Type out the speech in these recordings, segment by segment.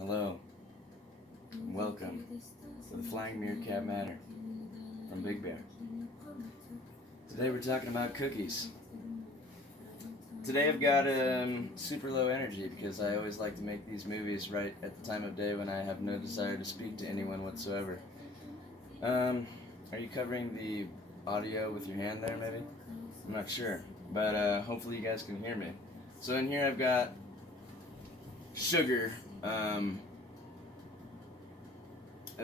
Hello, and welcome to the Flying Meerkat Manor from Big Bear. Today we're talking about cookies. Today I've got super low energy because I always like to make these movies right at the time of day when I have no desire to speak to anyone whatsoever. Are you covering the audio with your hand there, maybe? I'm not sure, but hopefully you guys can hear me. So in here I've got sugar, and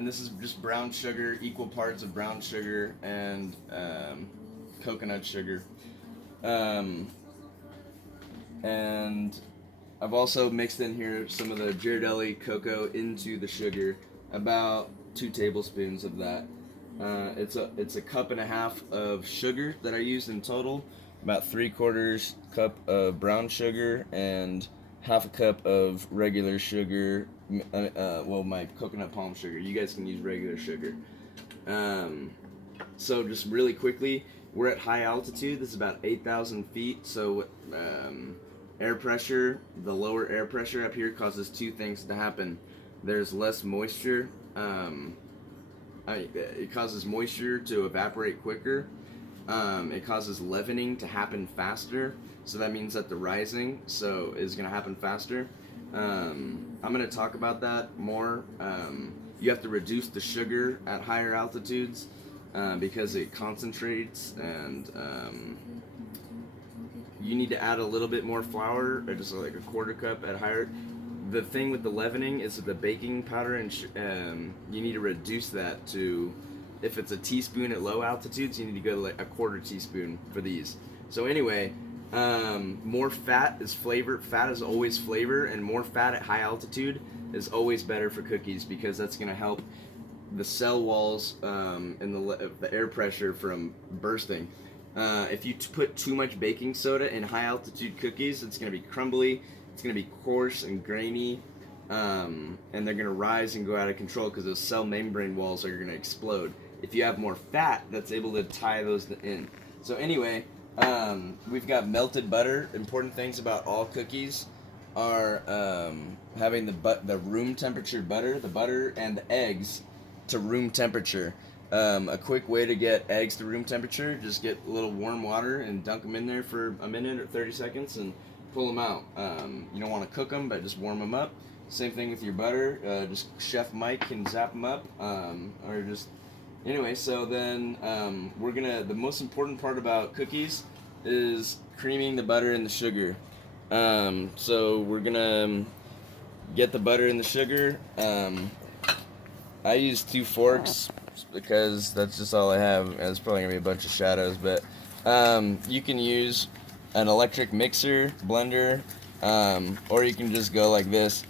this is just brown sugar, equal parts of brown sugar and coconut sugar. And I've also mixed in here some of the Ghirardelli cocoa into the sugar, about 2 tablespoons of that. It's a cup and a half of sugar that I used in total, about 3/4 cup of brown sugar and half a cup of regular sugar. My coconut palm sugar. You guys can use regular sugar. So just really quickly, we're at high altitude. This is about 8,000 feet. So air pressure, the lower air pressure up here causes 2 things to happen. There's less moisture. It causes moisture to evaporate quicker. It causes leavening to happen faster. So that means that the rising is going to happen faster. I'm going to talk about that more. You have to reduce the sugar at higher altitudes because it concentrates, and you need to add a little bit more flour, or just like a 1/4 cup at higher. The thing with the leavening is that the baking powder, and you need to reduce that to, if it's a teaspoon at low altitudes, you need to go to like a 1/4 teaspoon for these. So anyway, more fat is flavor. Fat is always flavor, and more fat at high altitude is always better for cookies because that's going to help the cell walls and the air pressure from bursting. If you put too much baking soda in high altitude cookies, it's going to be crumbly, it's going to be coarse and grainy, and they're going to rise and go out of control because those cell membrane walls are going to explode. If you have more fat, that's able to tie those in. So anyway, we've got melted butter. Important things about all cookies are having the room temperature butter, the butter and the eggs to room temperature. A quick way to get eggs to room temperature: just get a little warm water and dunk them in there for a minute or 30 seconds and pull them out. You don't want to cook them, but just warm them up. Same thing with your butter. Just Chef Mike can zap them up, or just anyway. So then the most important part about cookies is creaming the butter and the sugar. So we're gonna get the butter and the sugar. I use 2 forks because that's just all I have. It's probably gonna be a bunch of shadows, but you can use an electric mixer, blender, or you can just go like this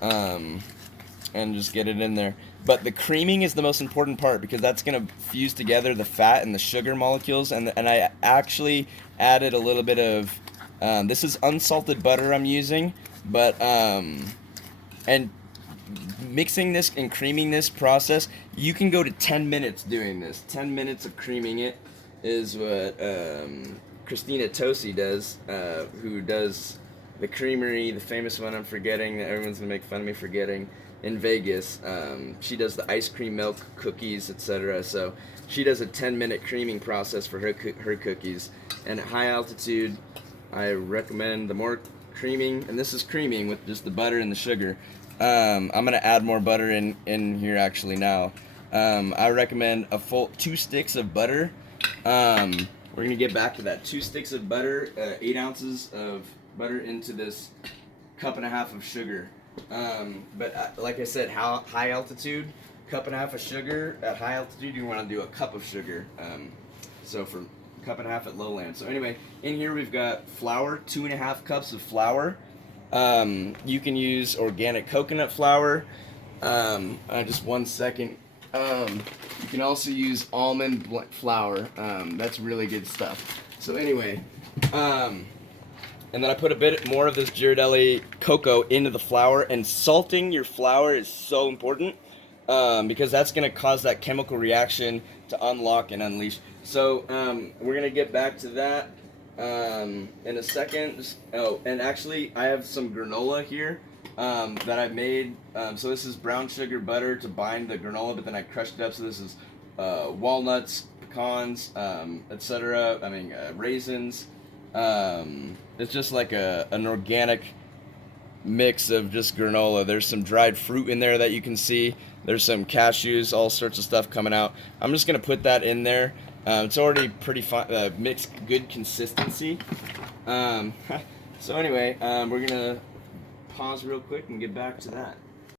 and just get it in there. But the creaming is the most important part because that's gonna fuse together the fat and the sugar molecules. And I actually added a little bit of this is unsalted butter I'm using, but and mixing this and creaming this process, you can go to 10 minutes doing this. 10 minutes of creaming it is what Christina Tosi does, who does the creamery, the famous one I'm forgetting, that everyone's going to make fun of me forgetting, in Vegas. She does the ice cream milk cookies, etc. So she does a 10-minute creaming process for her cookies. And at high altitude, I recommend the more creaming, and this is creaming with just the butter and the sugar. I'm going to add more butter in here actually now. I recommend a full 2 sticks of butter. We're going to get back to that. 2 sticks of butter, 8 ounces of butter into this 1.5 cups of sugar. But like I said, high altitude, 1.5 cups of sugar. At high altitude, you want to do a cup of sugar. So for 1.5 cups at lowland. So anyway, in here we've got flour, 2.5 cups of flour. You can use organic coconut flour. Just 1 second. You can also use almond flour. That's really good stuff. So anyway, and then I put a bit more of this Ghirardelli cocoa into the flour. And salting your flour is so important because that's going to cause that chemical reaction to unlock and unleash. So we're going to get back to that in a second. And actually, I have some granola here that I made. So this is brown sugar butter to bind the granola, but then I crushed it up. So this is walnuts, pecans, etc. I mean raisins. It's just like an organic mix of just granola. There's some dried fruit in there that you can see. There's some cashews, all sorts of stuff coming out. I'm just gonna put that in there. It's already pretty fine, mixed, good consistency. So anyway, we're gonna pause real quick and get back to that.